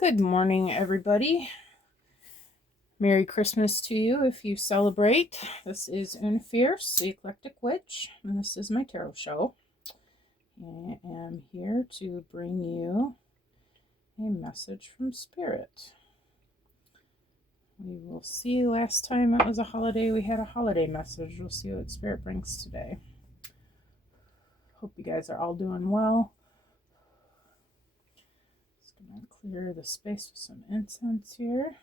Good morning, everybody. Merry Christmas to you if you celebrate. This is Una Fierce, the Eclectic Witch, and this is my tarot show. I am here to bring you a message from Spirit. We will see. Last time it was a holiday, we had a holiday message. We'll see what Spirit brings today. Hope you guys are all doing well. Just going to clear the space with some incense here.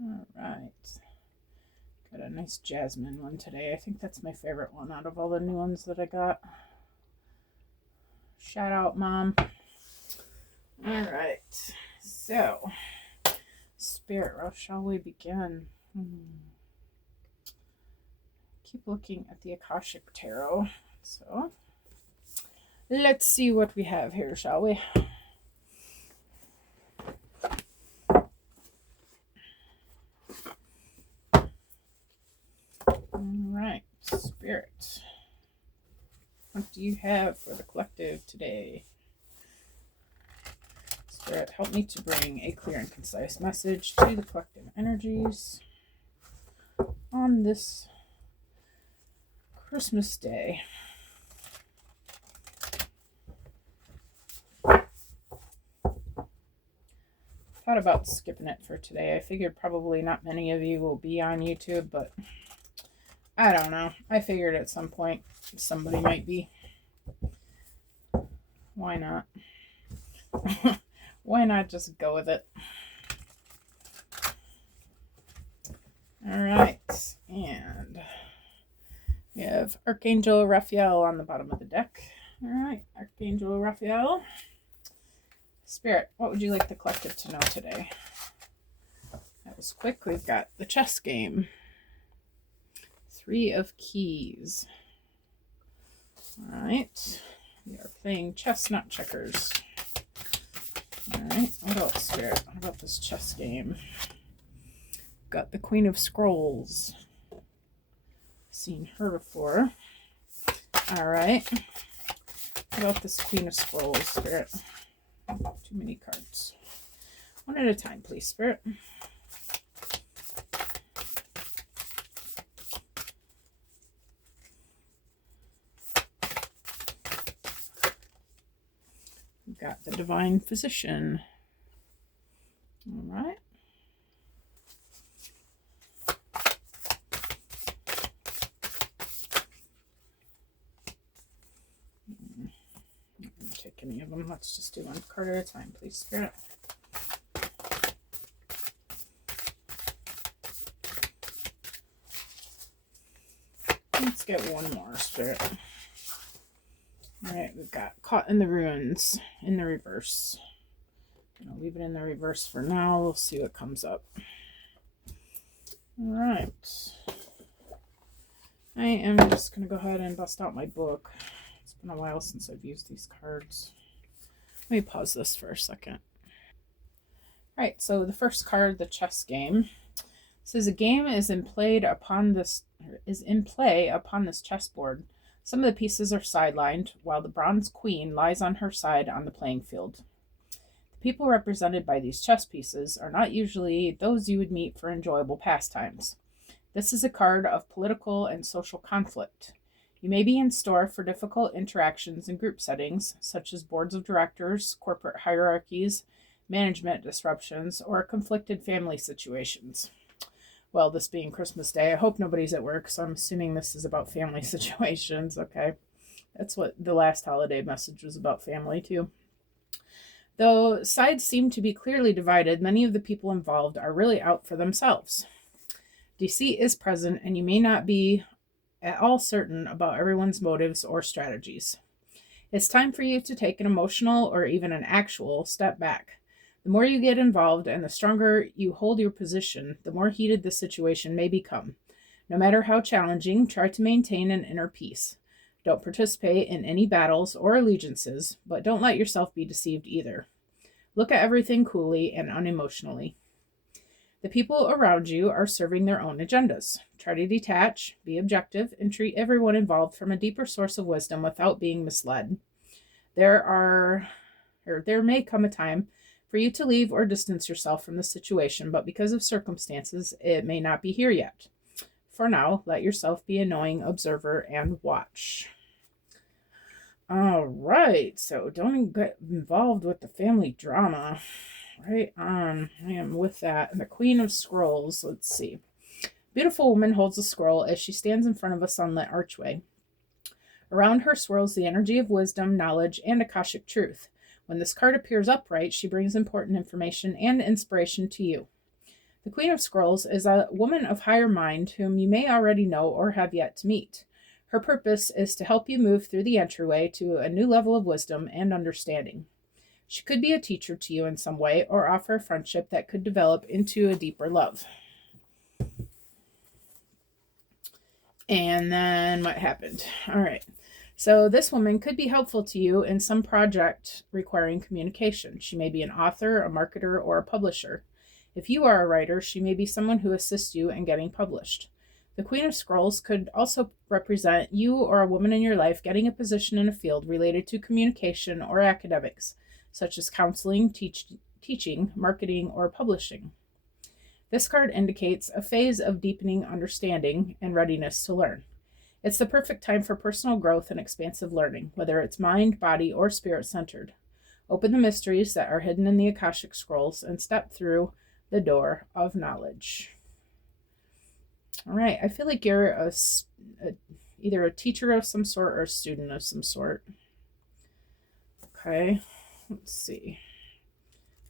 All right. Got a nice jasmine one today. I think that's my favorite one out of all the new ones that I got. Shout out, Mom. All right. So, Spirit, shall we begin? Keep looking at the Akashic Tarot. So, let's see what we have here, shall we? All right, Spirit. What do you have for the collective today? Spirit, help me to bring a clear and concise message to the collective energies on this Christmas Day. Thought about skipping it for today. I figured probably not many of you will be on YouTube, but I don't know. I figured at some point somebody might be. Why not? Why not just go with it? All right. And we have Archangel Raphael on the bottom of the deck. All right. Archangel Raphael. Spirit, what would you like the collective to know today? That was quick. We've got the chess game. 3 of Keys. All right. We are playing chess, not checkers. All right. What else, Spirit? What about this chess game? Got the Queen of Scrolls. Seen her before. All right. What about this Queen of Scrolls, Spirit? Too many cards. One at a time, please, Spirit. We've got the Divine Physician. All right. Take any of them. Let's just do one card at a time, please, Spirit. Let's get one more, Spirit. All right, we've got Caught in the Ruins in the reverse. I'm going to leave it in the reverse for now. We'll see what comes up. All right. I am just going to go ahead and bust out my book. It's been a while since I've used these cards. Let me pause this for a second. All right, so the first card, the chess game, says a game is in play upon this chessboard. Some of the pieces are sidelined, while the bronze queen lies on her side on the playing field. The people represented by these chess pieces are not usually those you would meet for enjoyable pastimes. This is a card of political and social conflict. You may be in store for difficult interactions in group settings, such as boards of directors, corporate hierarchies, management disruptions, or conflicted family situations. Well, this being Christmas Day, I hope nobody's at work, so I'm assuming this is about family situations, okay? That's what the last holiday message was about, family, too. Though sides seem to be clearly divided, many of the people involved are really out for themselves. Deceit is present, and you may not be at all certain about everyone's motives or strategies. It's time for you to take an emotional or even an actual step back. The more you get involved and the stronger you hold your position, the more heated the situation may become. No matter how challenging, try to maintain an inner peace. Don't participate in any battles or allegiances, but don't let yourself be deceived either. Look at everything coolly and unemotionally. The people around you are serving their own agendas. Try to detach, be objective, and treat everyone involved from a deeper source of wisdom without being misled. There may come a time for you to leave or distance yourself from the situation, but because of circumstances, it may not be here yet. For now, let yourself be a knowing observer and watch. All right, so don't get involved with the family drama. Right on. I am with that. And the Queen of Scrolls, let's see. Beautiful woman holds a scroll as she stands in front of a sunlit archway. Around her swirls the energy of wisdom, knowledge, and Akashic truth. When this card appears upright, she brings important information and inspiration to you. The Queen of Scrolls is a woman of higher mind whom you may already know or have yet to meet. Her purpose is to help you move through the entryway to a new level of wisdom and understanding. She could be a teacher to you in some way or offer a friendship that could develop into a deeper love. And then what happened? All right. So this woman could be helpful to you in some project requiring communication. She may be an author, a marketer, or a publisher. If you are a writer, she may be someone who assists you in getting published. The Queen of Scrolls could also represent you or a woman in your life getting a position in a field related to communication or academics, such as counseling, teaching, marketing, or publishing. This card indicates a phase of deepening understanding and readiness to learn. It's the perfect time for personal growth and expansive learning, whether it's mind, body, or spirit-centered. Open the mysteries that are hidden in the Akashic Scrolls and step through the door of knowledge. All right, I feel like you're either a teacher of some sort or a student of some sort. Okay, let's see.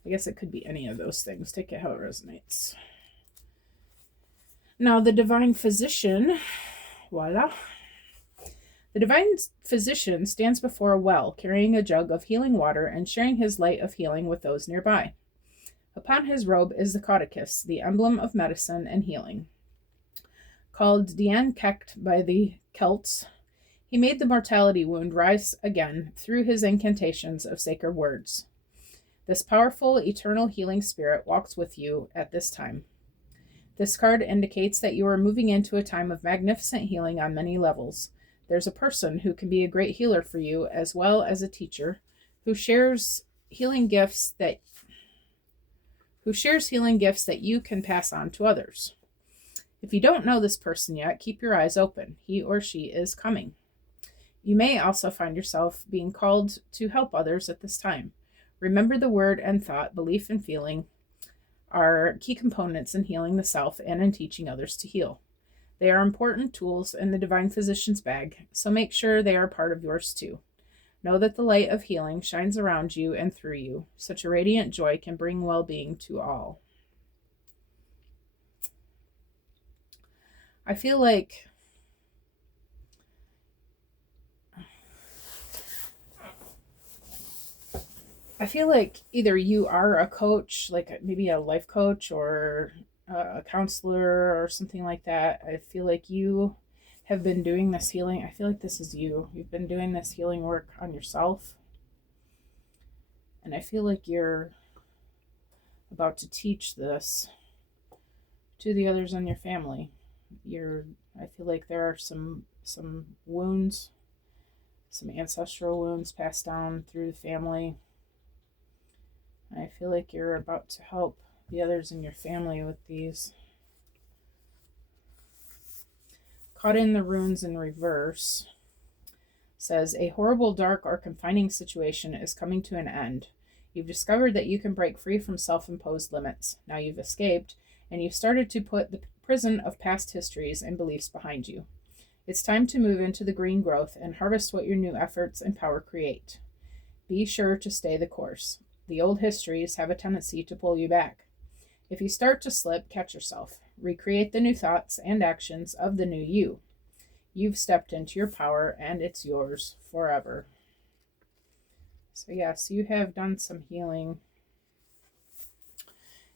I guess it could be any of those things. Take it how it resonates. Now, the Divine Physician, voila. The Divine Physician stands before a well, carrying a jug of healing water and sharing his light of healing with those nearby. Upon his robe is the caudaceus, the emblem of medicine and healing. Called Dian Cecht by the Celts, he made the mortality wound rise again through his incantations of sacred words. This powerful, eternal healing spirit walks with you at this time. This card indicates that you are moving into a time of magnificent healing on many levels. There's a person who can be a great healer for you, as well as a teacher who shares healing gifts that you can pass on to others. If you don't know this person yet, keep your eyes open. He or she is coming. You may also find yourself being called to help others at this time. Remember, the word and thought, belief and feeling are key components in healing the self and in teaching others to heal. They are important tools in the Divine Physician's bag, so make sure they are part of yours too. Know that the light of healing shines around you and through you. Such a radiant joy can bring well-being to all. I feel like either you are a coach, like maybe a life coach or a counselor or something like that. I feel like you have been doing this healing. I feel like this is you. You've been doing this healing work on yourself. And I feel like you're about to teach this to the others in your family. I feel like there are some wounds, some ancestral wounds passed down through the family. I feel like you're about to help the others in your family with these. Caught in the Runes in reverse says, a horrible, dark, or confining situation is coming to an end. You've discovered that you can break free from self-imposed limits. Now you've escaped, and you've started to put the prison of past histories and beliefs behind you. It's time to move into the green growth and harvest what your new efforts and power create. Be sure to stay the course. The old histories have a tendency to pull you back. If you start to slip, catch yourself. Recreate the new thoughts and actions of the new you. You've stepped into your power, and it's yours forever. So yes, you have done some healing.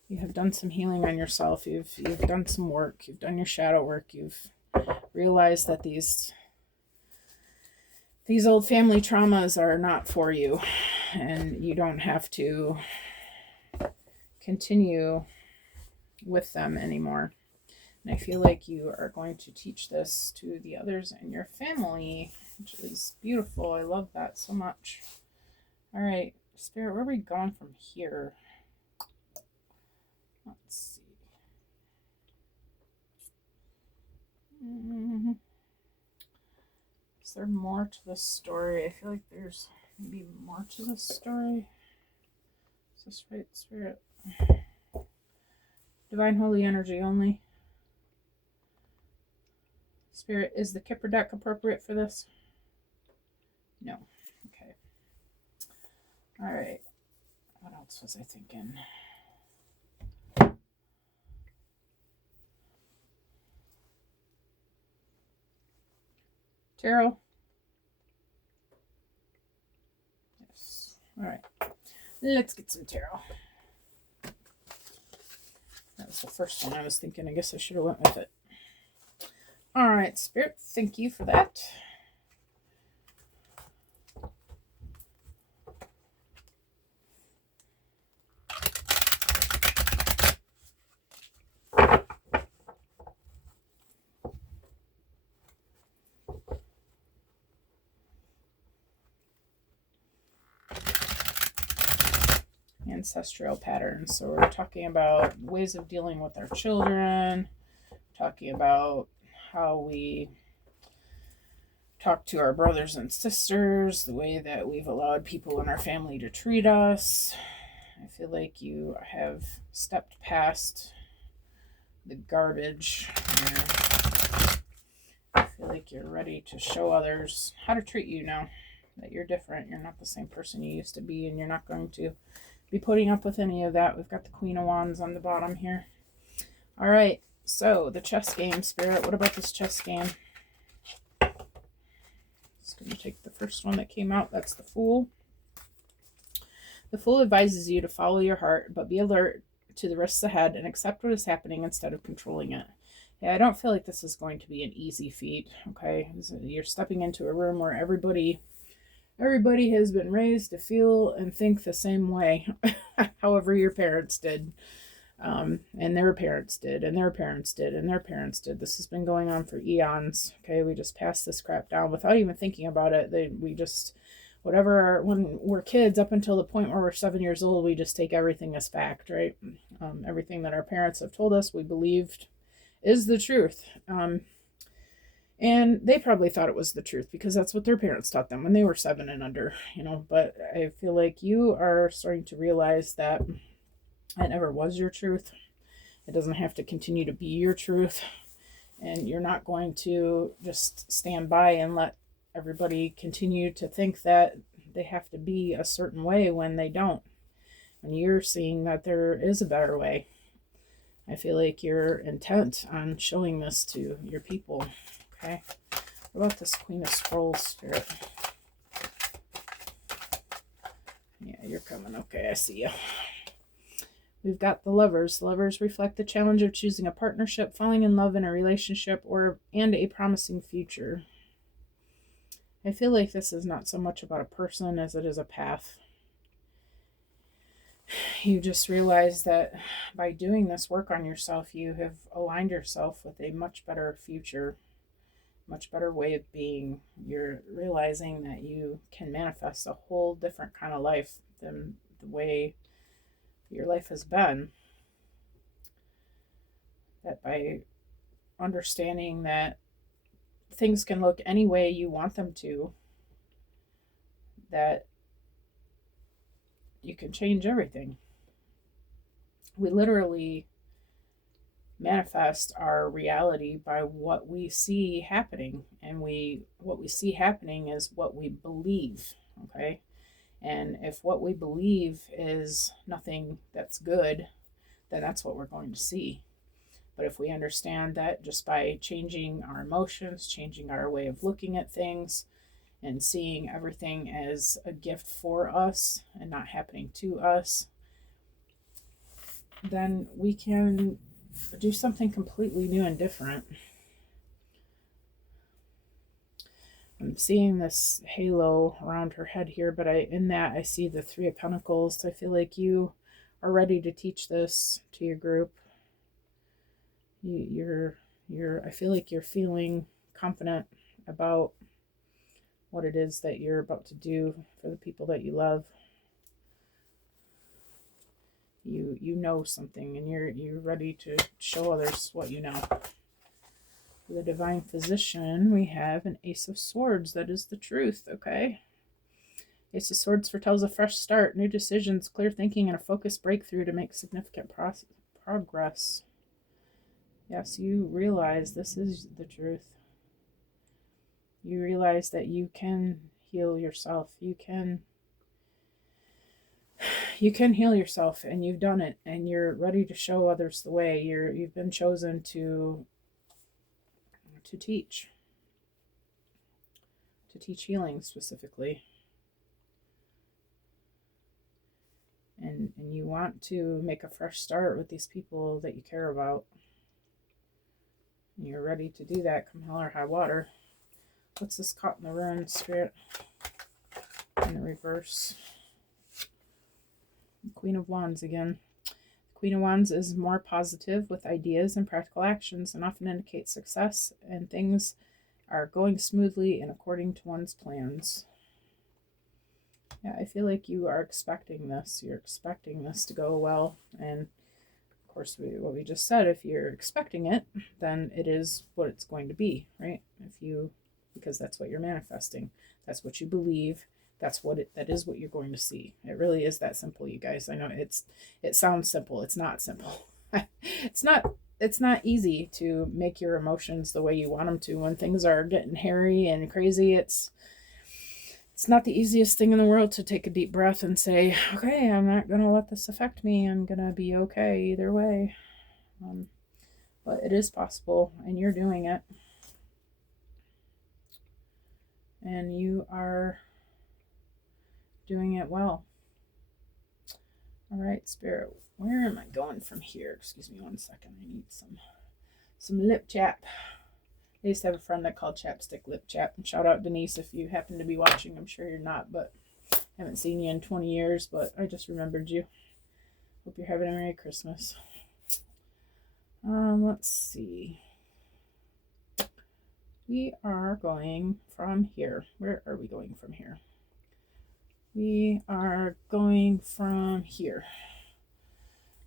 You have done some healing on yourself. You've done some work. You've done your shadow work. You've realized that these old family traumas are not for you, and you don't have to continue with them anymore. And I feel like you are going to teach this to the others in your family, which is beautiful. I love that so much. All right, Spirit, where are we going from here? Let's see. Is there more to this story? I feel like there's maybe more to this story. Is this right, Spirit? Divine Holy Energy only. Spirit, is the Kipper deck appropriate for this? No. Okay. All right. What else was I thinking? Tarot. Yes. All right. Let's get some tarot. That was the first one I was thinking. I guess I should have went with it. All right, Spirit. Thank you for that. Ancestral patterns. So we're talking about ways of dealing with our children, talking about how we talk to our brothers and sisters, the way that we've allowed people in our family to treat us. I feel like you have stepped past the garbage. I feel like you're ready to show others how to treat you now, that you're different. You're not the same person you used to be, and you're not going to be putting up with any of that. We've got the Queen of Wands on the bottom here. All right, so the chess game, Spirit. What about this chess game? Just going to take the first one that came out. That's the Fool. The Fool advises you to follow your heart, but be alert to the risks ahead and accept what is happening instead of controlling it. Yeah, I don't feel like this is going to be an easy feat, okay? You're stepping into a room where everybody has been raised to feel and think the same way, however your parents did, and their parents did, and their parents did, and their parents did. This has been going on for eons, okay? We just passed this crap down without even thinking about it. We just, whatever, when we're kids, up until the point where we're 7 years old, we just take everything as fact, right? Everything that our parents have told us, we believed is the truth. And they probably thought it was the truth because that's what their parents taught them when they were 7 and under, But I feel like you are starting to realize that it never was your truth. It doesn't have to continue to be your truth. And you're not going to just stand by and let everybody continue to think that they have to be a certain way when they don't. And you're seeing that there is a better way. I feel like you're intent on showing this to your people. Okay. What about this Queen of Scrolls, Spirit? Yeah, you're coming. Okay, I see you. We've got the Lovers. Lovers reflect the challenge of choosing a partnership, falling in love in a relationship, and a promising future. I feel like this is not so much about a person as it is a path. You just realize that by doing this work on yourself, you have aligned yourself with a much better future, much better way of being. You're realizing that you can manifest a whole different kind of life than the way your life has been. That by understanding that things can look any way you want them to, that you can change everything. We literally manifest our reality by what we see happening, and what we see happening is what we believe, okay? And if what we believe is nothing that's good, then that's what we're going to see. But if we understand that just by changing our emotions, changing our way of looking at things, and seeing everything as a gift for us and not happening to us, then we can do something completely new and different. I'm seeing this halo around her head here, but in that I see the Three of Pentacles. I feel like you are ready to teach this to your group. I feel like you're feeling confident about what it is that you're about to do for the people that you love. You know something, and you're ready to show others what you know. For the Divine Physician, we have an Ace of Swords. That is the truth, okay? Ace of Swords foretells a fresh start, new decisions, clear thinking, and a focused breakthrough to make significant progress. Yes, you realize this is the truth. You realize that you can heal yourself. You can heal yourself, and you've done it, and you're ready to show others the way. You've been chosen to teach healing specifically. And you want to make a fresh start with these people that you care about. And you're ready to do that come hell or high water. What's this caught in the ruin, Spirit? In the reverse. Queen of Wands again. The Queen of Wands is more positive with ideas and practical actions and often indicates success and things are going smoothly and according to one's plans. Yeah, I feel like you are expecting this. You're expecting this to go well. And of course, what we just said, if you're expecting it, then it is what it's going to be, right? Because that's what you're manifesting. That's what you believe. That is what you're going to see. It really is that simple, you guys. I know it sounds simple. It's not simple. It's not easy to make your emotions the way you want them to when things are getting hairy and crazy. It's not the easiest thing in the world to take a deep breath and say, okay, I'm not going to let this affect me. I'm going to be okay either way. But it is possible, and you're doing it. And you are doing it well. All right, Spirit, where am I going from here? Excuse me one second. I need some lip chap. I used to have a friend that called chapstick lip chap. And shout out Denise if you happen to be watching. I'm sure you're not, but I haven't seen you in 20 years, but I just remembered you. Hope you're having a Merry Christmas. Let's see. We are going from here. Where are we going from here? We are going from here.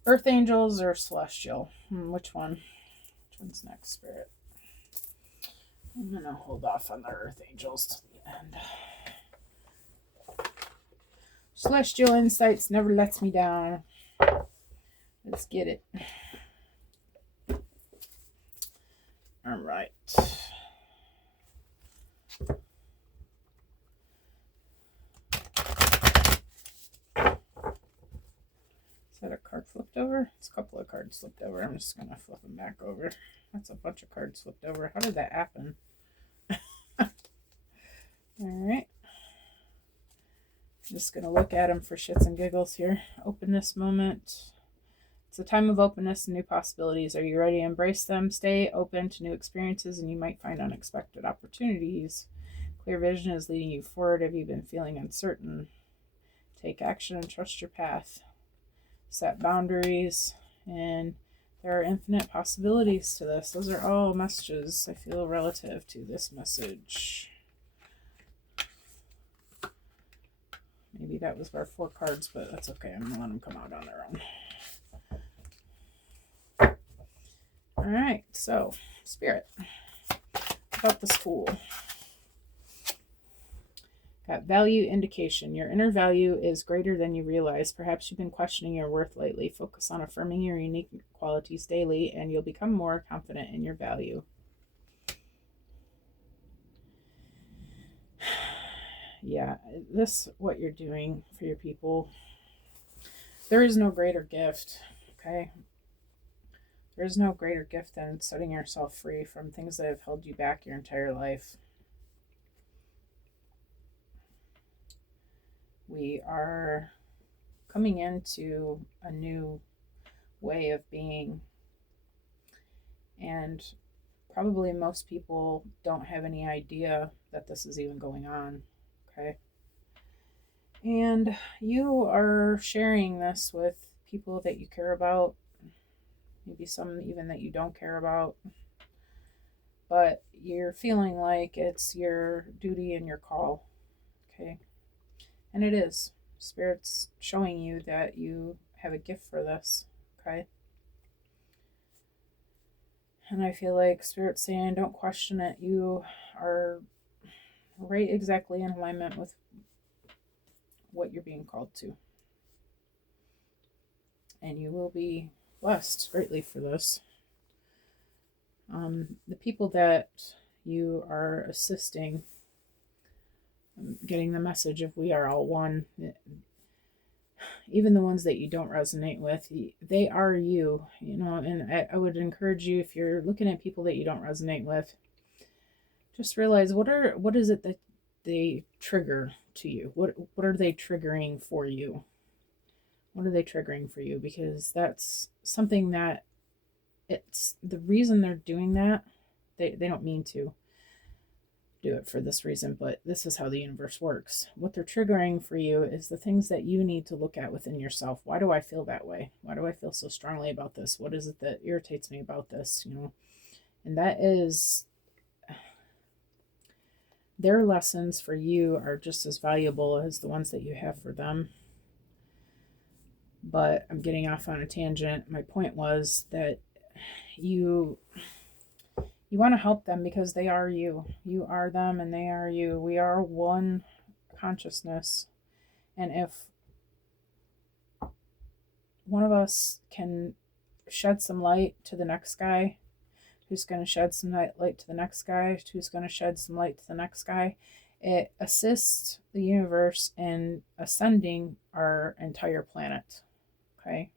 Earth Angels or Celestial? Which one? Which one's next, Spirit? I'm going to hold off on the Earth Angels to the end. Celestial Insights never lets me down. Let's get it. All right. Is that a card flipped over? It's a couple of cards flipped over. I'm just going to flip them back over. That's a bunch of cards flipped over. How did that happen? All right. I'm just going to look at them for shits and giggles here. Openness moment. It's a time of openness and new possibilities. Are you ready to embrace them? Stay open to new experiences and you might find unexpected opportunities. Clear vision is leading you forward. Have you been feeling uncertain? Take action and trust your path. Set boundaries, and there are infinite possibilities to this. Those are all messages I feel relative to this message. Maybe that was our 4 cards, but that's okay. I'm going to let them come out on their own. All right, so Spirit, about this Fool. Got value indication. Your inner value is greater than you realize. Perhaps you've been questioning your worth lately. Focus on affirming your unique qualities daily, and you'll become more confident in your value. Yeah, what you're doing for your people. There is no greater gift, okay? There is no greater gift than setting yourself free from things that have held you back your entire life. We are coming into a new way of being, and probably most people don't have any idea that this is even going on, okay? And you are sharing this with people that you care about, maybe some even that you don't care about. but you're feeling like it's your duty and your call. Okay. And it is. Spirit's showing you that you have a gift for this. Okay. And I feel like Spirit's saying, don't question it. You are right exactly in alignment with what you're being called to. And you will be blessed greatly for this. The people that you are assisting, getting the message of we are all one, even the ones that you don't resonate with, they are you, and I would encourage you, if you're looking at people that you don't resonate with, just realize what is it that they trigger to you? What are they triggering for you? What are they triggering for you? Because that's something that it's the reason they're doing that. They don't mean to do it for this reason, but this is how the universe works. What they're triggering for you is the things that you need to look at within yourself. Why do I feel that way? Why do I feel so strongly about this? What is it that irritates me about this? And that is, their lessons for you are just as valuable as the ones that you have for them. But I'm getting off on a tangent. My point was that you want to help them because they are you. You are them and they are you. We are one consciousness. And if one of us can shed some light to the next guy, who's going to shed some light to the next guy, who's going to shed some light to the next guy, it assists the universe in ascending our entire planet. Okay?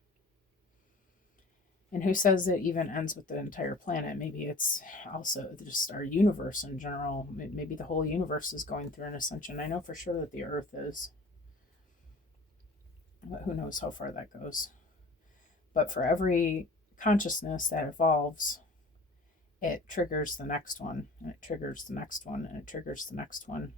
And who says it even ends with the entire planet? Maybe it's also just our universe in general. Maybe the whole universe is going through an ascension. I know for sure that the Earth is. But who knows how far that goes. But for every consciousness that evolves, it triggers the next one, and it triggers the next one, and it triggers the next one.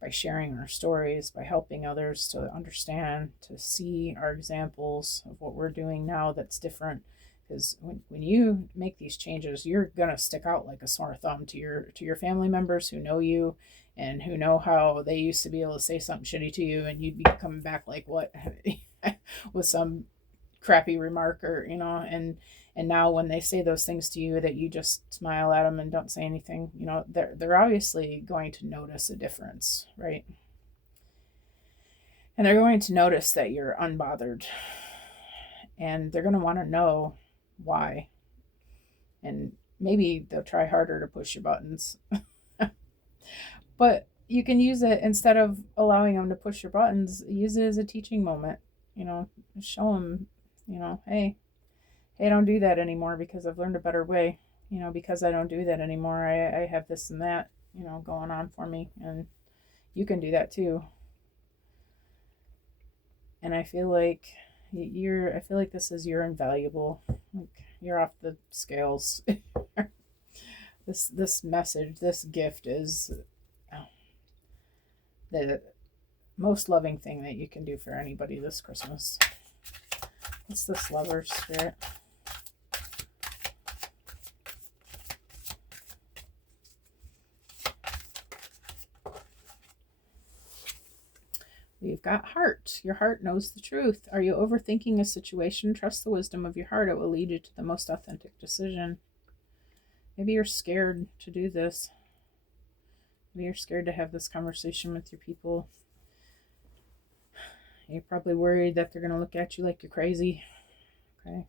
By sharing our stories, by helping others to understand, to see our examples of what we're doing now that's different. Because when you make these changes, you're going to stick out like a sore thumb to your family members who know you and who know how they used to be able to say something shitty to you, and you'd be coming back like, what? With some crappy remark, or and now when they say those things to you, that you just smile at them and don't say anything, they're obviously going to notice a difference, right? And they're going to notice that you're unbothered, and they're going to want to know why. And maybe they'll try harder to push your buttons. But you can use it, instead of allowing them to push your buttons, use it as a teaching moment. Show them, hey, don't do that anymore, because I've learned a better way. Because I don't do that anymore, I have this and that, going on for me, and you can do that too. And I feel like this is, you're invaluable. Like, you're off the scales. This message, this gift is the most loving thing that you can do for anybody this Christmas. What's this Lover's Spirit? We've got Heart. Your heart knows the truth. Are you overthinking a situation? Trust the wisdom of your heart. It will lead you to the most authentic decision. Maybe you're scared to do this. Maybe you're scared to have this conversation with your people. You're probably worried that they're going to look at you like you're crazy. Okay.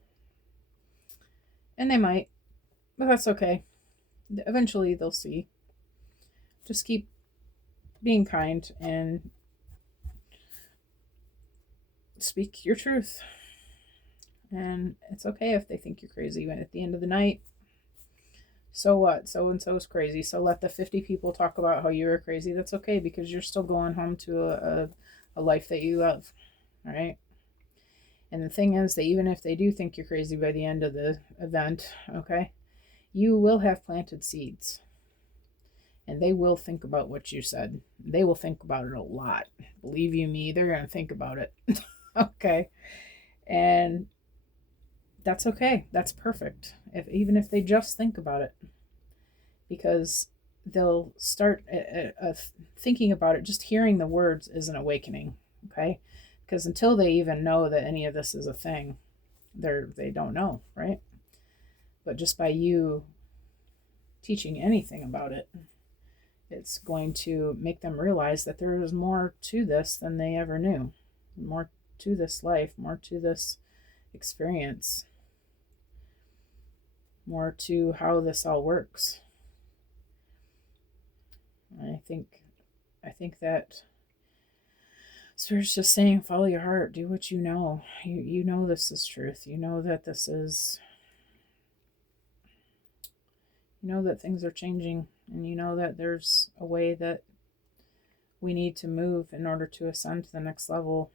And they might, but that's okay. Eventually they'll see. Just keep being kind and speak your truth. And it's okay if they think you're crazy. At the end of the night, so what? So and so's crazy. So let the 50 people talk about how you were crazy. That's okay, because you're still going home to a life that you love. All right. And the thing is that even if they do think you're crazy by the end of the event, okay, you will have planted seeds. And they will think about what you said. They will think about it a lot. Believe you me, they're going to think about it. Okay. And that's okay. That's perfect. Even if they just think about it. because they'll start thinking about it. Just hearing the words is an awakening, okay? Because until they even know that any of this is a thing, they don't know, right? But just by you teaching anything about it, it's going to make them realize that there is more to this than they ever knew, more to this life, more to this experience, more to how this all works. I think that Spirit's just saying, follow your heart, do what you know. You know this is truth. You know that this is, you know that things are changing, and you know that there's a way that we need to move in order to ascend to the next level.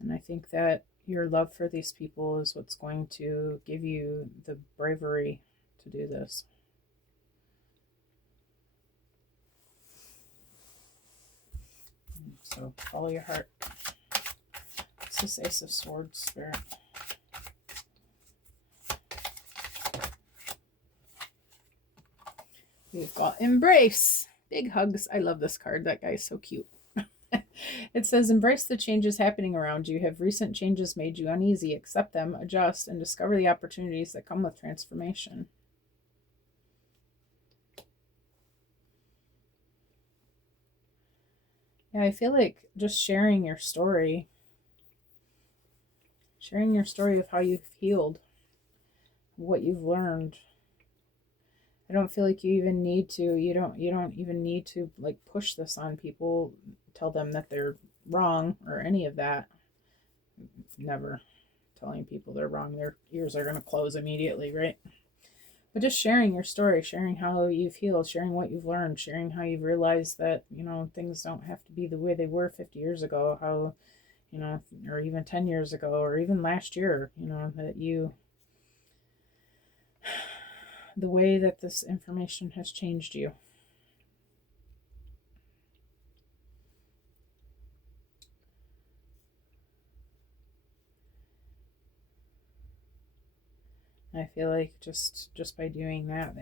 And I think that your love for these people is what's going to give you the bravery to do this. So follow your heart. It's this Ace of Swords, Spirit. We've got Embrace. Big hugs. I love this card. That guy's so cute. It says, embrace the changes happening around you. Have recent changes made you uneasy? Accept them, adjust, and discover the opportunities that come with transformation. Yeah, I feel like just sharing your story of how you've healed, what you've learned. I don't feel like you even need to, you don't even need to like push this on people, tell them that they're wrong or any of that. Never telling people they're wrong. Their ears are going to close immediately, right? But just sharing your story, sharing how you've healed, sharing what you've learned, sharing how you've realized that, things don't have to be the way they were 50 years ago, how, or even 10 years ago, or even last year, that the way that this information has changed you. I feel like just by doing that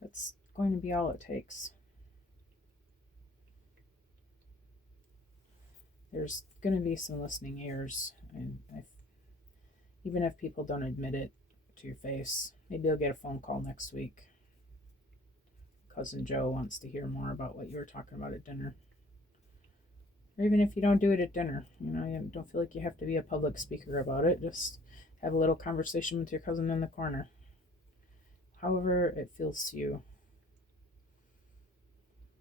that's going to be all it takes. There's going to be some listening ears, and even if people don't admit it to your face, maybe you'll get a phone call next week. Cousin Joe wants to hear more about what you were talking about at dinner. Or even if you don't do it at dinner, you don't feel like you have to be a public speaker about it. Just have a little conversation with your cousin in the corner. However it feels to you.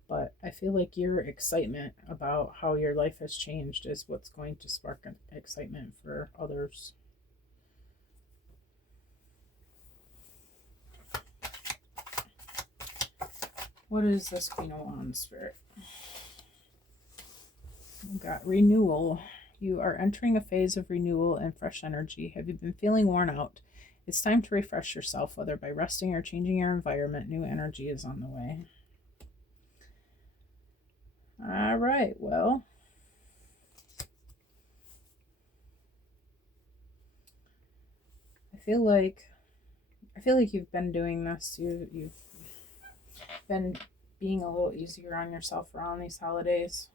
But I feel like your excitement about how your life has changed is what's going to spark an excitement for others. What is this Queen of Wands, Spirit? We've got renewal. You are entering a phase of renewal and fresh energy. Have you been feeling worn out? It's time to refresh yourself, whether by resting or changing your environment. New energy is on the way. All right, well, I feel like you've been doing this. You've been being a little easier on yourself around these holidays.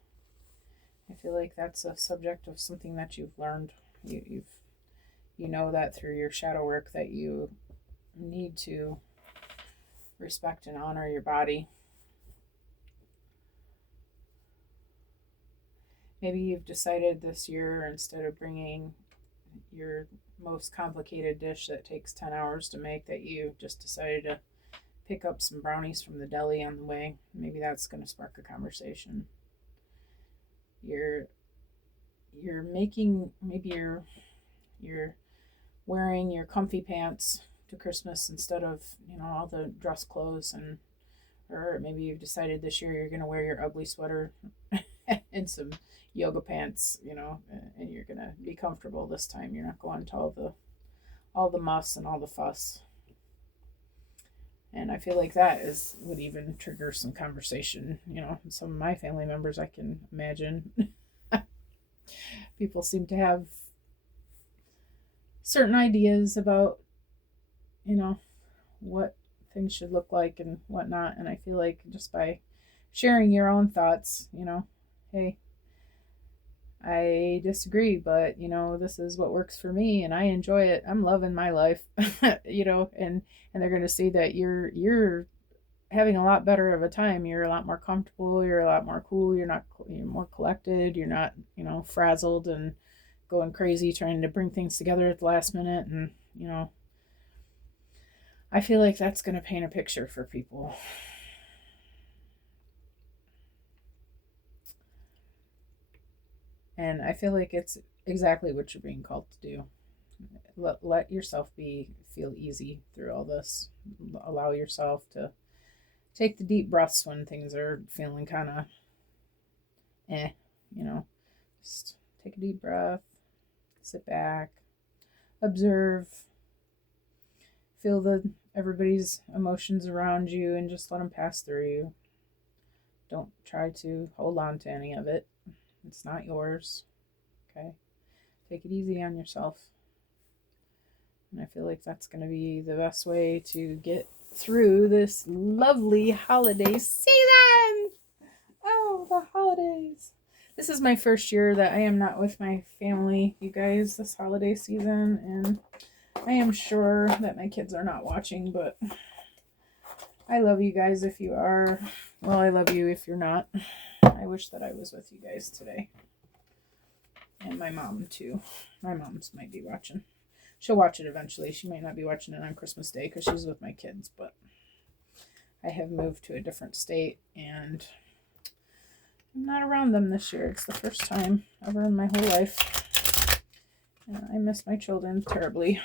I feel like that's a subject of something that you've learned. You know that through your shadow work that you need to respect and honor your body. Maybe you've decided this year, instead of bringing your most complicated dish that takes 10 hours to make, that you just decided to pick up some brownies from the deli on the way. Maybe that's going to spark a conversation. You're making, maybe you're wearing your comfy pants to Christmas instead of, all the dress clothes, or maybe you've decided this year you're going to wear your ugly sweater and some yoga pants, and you're going to be comfortable this time. You're not going to all the muss and all the fuss. And I feel like that would even trigger some conversation. Some of my family members, I can imagine. People seem to have certain ideas about, what things should look like and whatnot. And I feel like just by sharing your own thoughts, hey, I disagree, but this is what works for me and I enjoy it. I'm loving my life, and they're going to see that you're having a lot better of a time. You're a lot more comfortable, you're a lot more cool, you're more collected, you're not, frazzled and going crazy trying to bring things together at the last minute. And I feel like that's going to paint a picture for people. And I feel like it's exactly what you're being called to do. Let yourself feel easy through all this. Allow yourself to take the deep breaths when things are feeling kind of eh, just take a deep breath, sit back, observe, feel everybody's emotions around you and just let them pass through you. Don't try to hold on to any of it. It's not yours. Okay? Take it easy on yourself. And I feel like that's going to be the best way to get through this lovely holiday season. Oh, the holidays. This is my first year that I am not with my family, you guys, this holiday season. And I am sure that my kids are not watching, but I love you guys if you are. Well, I love you if you're not. I wish that I was with you guys today. And my mom, too. My mom's might be watching. She'll watch it eventually. She might not be watching it on Christmas Day because she's with my kids, but I have moved to a different state and I'm not around them this year. It's the first time ever in my whole life. And I miss my children terribly.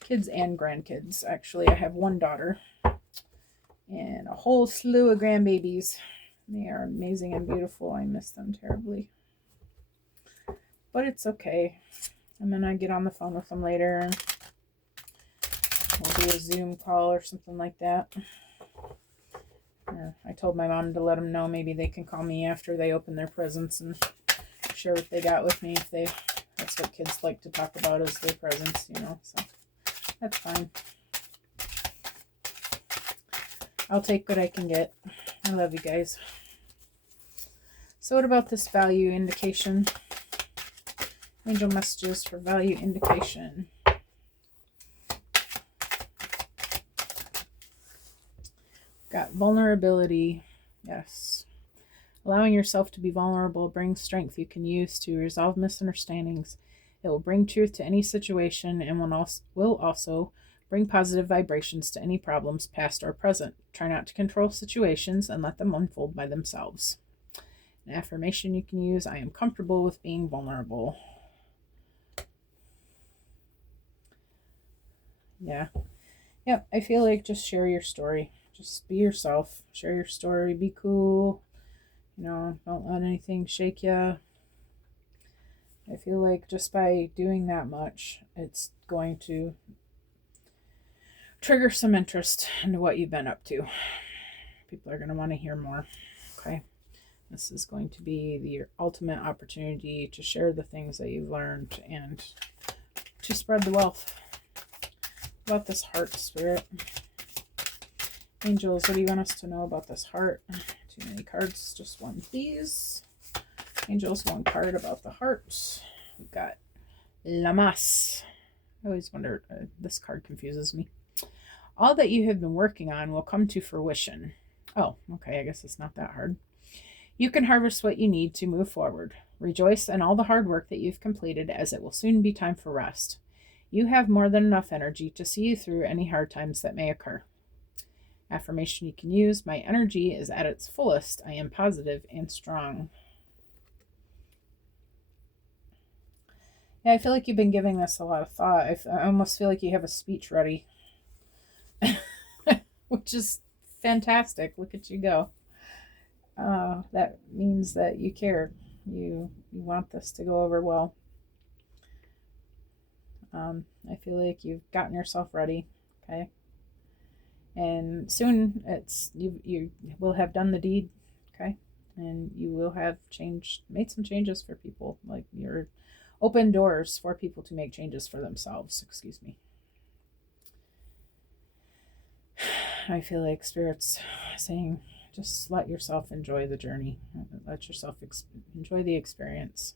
Kids and grandkids, actually. I have one daughter and a whole slew of grandbabies. They are amazing and beautiful. I miss them terribly. But it's okay. I'm going to get on the phone with them later and we'll do a Zoom call or something like that. I told my mom to let them know maybe they can call me after they open their presents and share what they got with me. That's what kids like to talk about is their presents, so that's fine. I'll take what I can get. I love you guys. So what about this value indication? Angel messages for value indication. Got vulnerability. Yes. Allowing yourself to be vulnerable brings strength you can use to resolve misunderstandings. It will bring truth to any situation and will also bring positive vibrations to any problems, past or present. Try not to control situations and let them unfold by themselves. An affirmation you can use: I am comfortable with being vulnerable. Yeah. Yep, I feel like just share your story. Just be yourself. Share your story. Be cool. Don't let anything shake you. I feel like just by doing that much, it's going to trigger some interest into what you've been up to. People are going to want to hear more. Okay. This is going to be the ultimate opportunity to share the things that you've learned and to spread the wealth. About this heart, Spirit. Angels, what do you want us to know about this heart? Too many cards, just one, please. Angels, one card about the heart. We've got Lamas. I always wonder, this card confuses me. All that you have been working on will come to fruition. Oh, okay, I guess it's not that hard. You can harvest what you need to move forward. Rejoice in all the hard work that you've completed, as it will soon be time for rest. You have more than enough energy to see you through any hard times that may occur. Affirmation you can use: my energy is at its fullest. I am positive and strong. Yeah, I feel like you've been giving this a lot of thought. I almost feel like you have a speech ready, which is fantastic. Look at you go. That means that you care. You want this to go over well. I feel like you've gotten yourself ready. Okay. And soon you will have done the deed. Okay. And you will have made some changes for people. Like, you're open doors for people to make changes for themselves. Excuse me. I feel like Spirit's saying, just let yourself enjoy the journey. Let yourself enjoy the experience.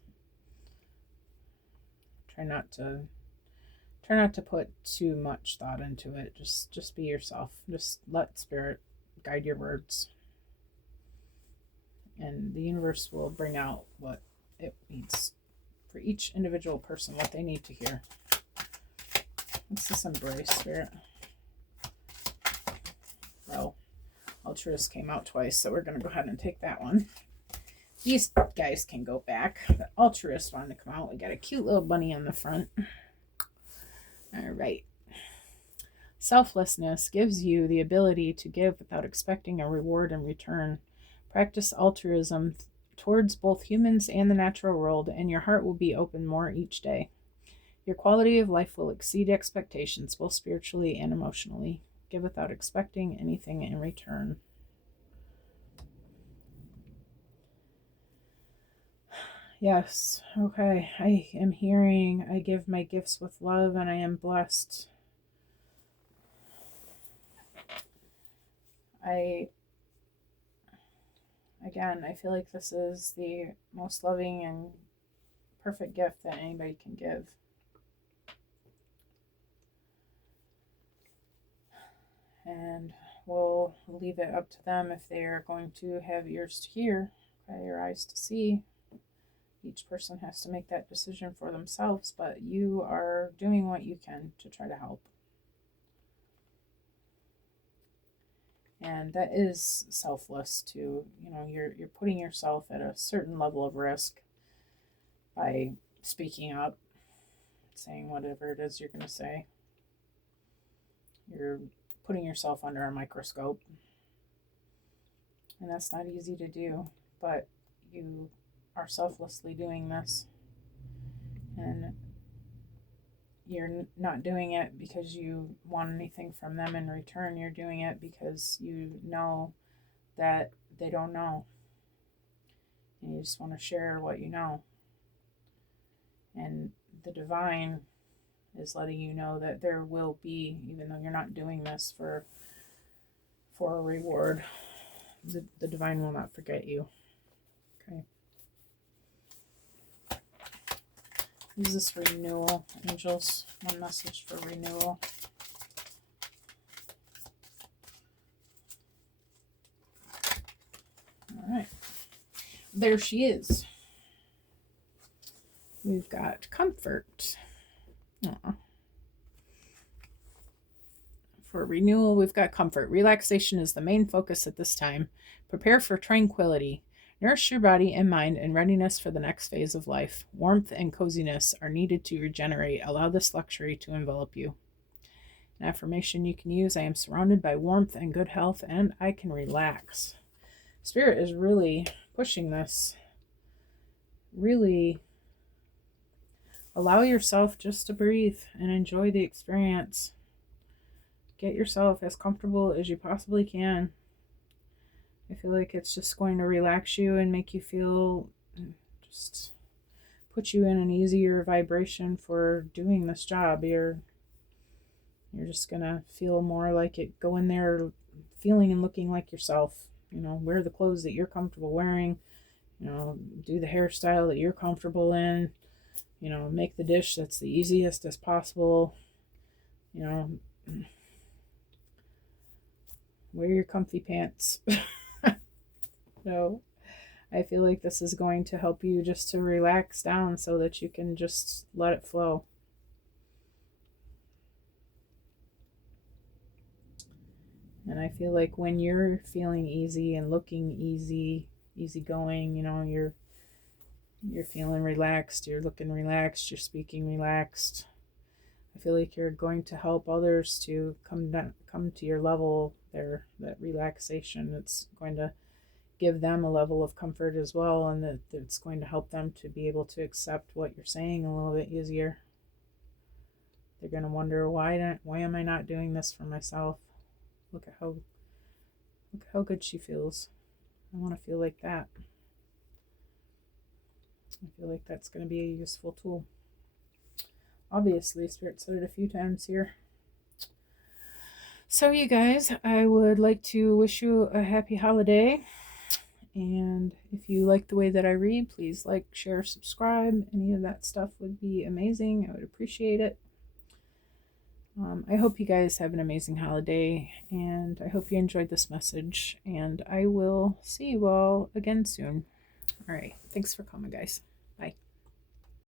Try not to put too much thought into it. Just be yourself. Just let Spirit guide your words. And the universe will bring out what it needs for each individual person, what they need to hear. Let's just embrace, Spirit. Well, Altruist came out twice, so we're going to go ahead and take that one. These guys can go back. The Altruist wanted to come out. We got a cute little bunny on the front. All right. Selflessness gives you the ability to give without expecting a reward in return. Practice altruism towards both humans and the natural world, and your heart will be open more each day. Your quality of life will exceed expectations, both spiritually and emotionally. Give without expecting anything in return. Yes, okay. I am hearing, I give my gifts with love and I am blessed. I feel like this is the most loving and perfect gift that anybody can give. And we'll leave it up to them if they are going to have ears to hear, okay, or eyes to see. Each person has to make that decision for themselves, but you are doing what you can to try to help. And that is selfless too. You're putting yourself at a certain level of risk by speaking up, saying whatever it is you're going to say. You're putting yourself under a microscope. And that's not easy to do, but you are selflessly doing this. And you're not doing it because you want anything from them in return. You're doing it because you know that they don't know. And you just want to share what you know. And the divine is letting you know that there will be, even though you're not doing this for a reward, the divine will not forget you. Okay. Is this renewal, angels? One message for renewal. All right. There she is. We've got comfort. For renewal, we've got comfort. Relaxation is the main focus at this time. Prepare for tranquility. Nourish your body and mind in readiness for the next phase of life. Warmth and coziness are needed to regenerate. Allow this luxury to envelop you. An affirmation you can use: I am surrounded by warmth and good health, and I can relax. Spirit is really pushing this. Really allow yourself just to breathe and enjoy the experience. Get yourself as comfortable as you possibly can. I feel like it's just going to relax you and make you feel, just put you in an easier vibration for doing this job. You're just going to feel more like it. Go in there feeling and looking like yourself. Wear the clothes that you're comfortable wearing. Do the hairstyle that you're comfortable in. Make the dish that's the easiest as possible. Wear your comfy pants. No, I feel like this is going to help you just to relax down so that you can just let it flow. And I feel like when you're feeling easy and looking easygoing, you're feeling relaxed, you're looking relaxed, you're speaking relaxed. I feel like you're going to help others to come to your level there, that relaxation. It's going to give them a level of comfort as well, and that it's going to help them to be able to accept what you're saying a little bit easier. They're going to wonder, why am I not doing this for myself? Look at how good she feels. I want to feel like that. I feel like that's going to be a useful tool. Obviously, Spirit said it a few times here. So, you guys, I would like to wish you a happy holiday. And if you like the way that I read, please like, share, subscribe. Any of that stuff would be amazing. I would appreciate it. I hope you guys have an amazing holiday, and I hope you enjoyed this message, and I will see you all again soon. All right. Thanks for coming, guys.